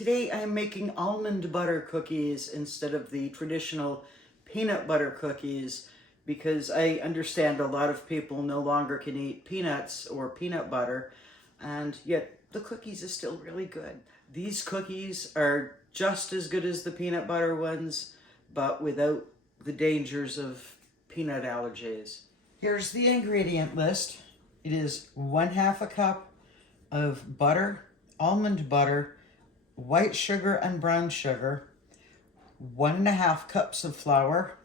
Today I'm making almond butter cookies instead of the traditional peanut butter cookies because I understand a lot of people no longer can eat peanuts or peanut butter, and yet the cookies are still really good. These cookies are just as good as the peanut butter ones, but without the dangers of peanut allergies. Here's the ingredient list. It is 1/2 a cup of butter, almond butter, white sugar and brown sugar, 1.5 cups of flour,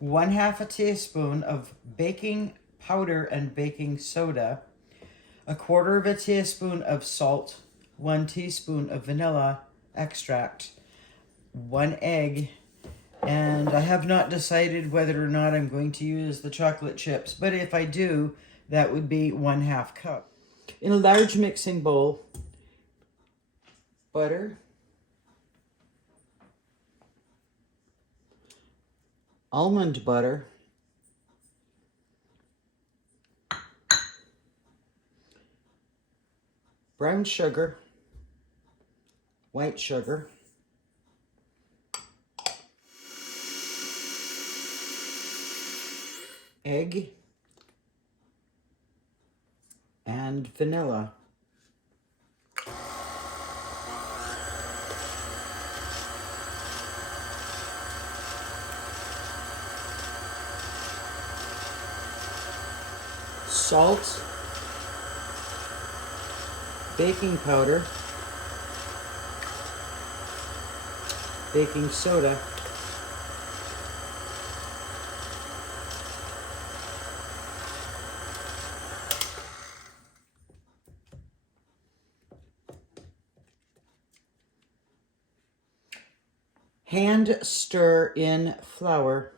1/2 a teaspoon of baking powder and baking soda, 1/4 of a teaspoon of salt, 1 teaspoon of vanilla extract, 1 egg, and I have not decided whether or not I'm going to use the chocolate chips, but if I do, that would be 1/2 cup. In a large mixing bowl, butter, almond butter, brown sugar, white sugar, egg, and vanilla. Salt, baking powder, baking soda, hand stir in flour,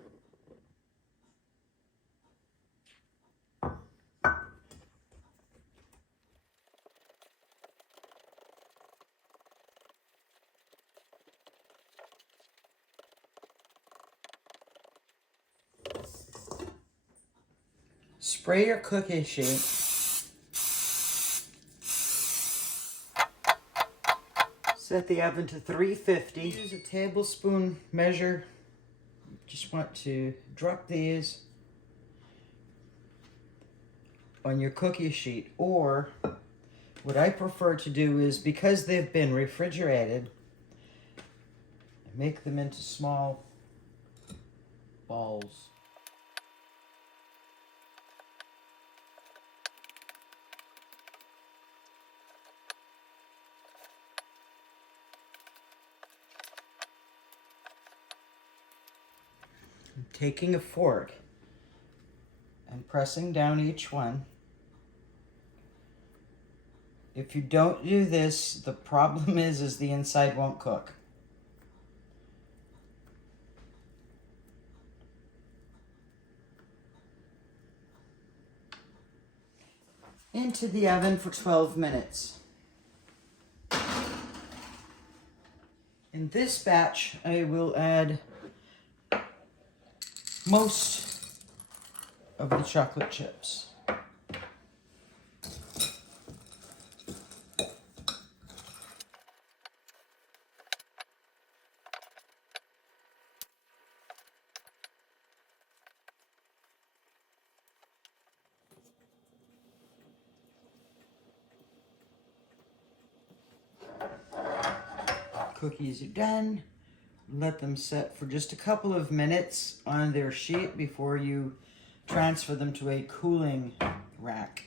spray your cookie sheet, set the oven to 350. Use a tablespoon measure. Just want to drop these on your cookie sheet, or what I prefer to do is, because they've been refrigerated, make them into small balls. Taking a fork and pressing down each one. If you don't do this, the problem is the inside won't cook. Into the oven for 12 minutes. In this batch, I will add most of the chocolate chips. Cookies are done. Let them set for just a couple of minutes on their sheet before you transfer them to a cooling rack.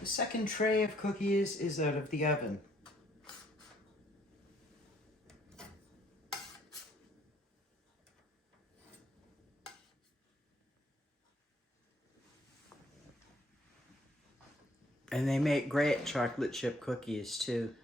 The second tray of cookies is out of the oven. And they make great chocolate chip cookies too.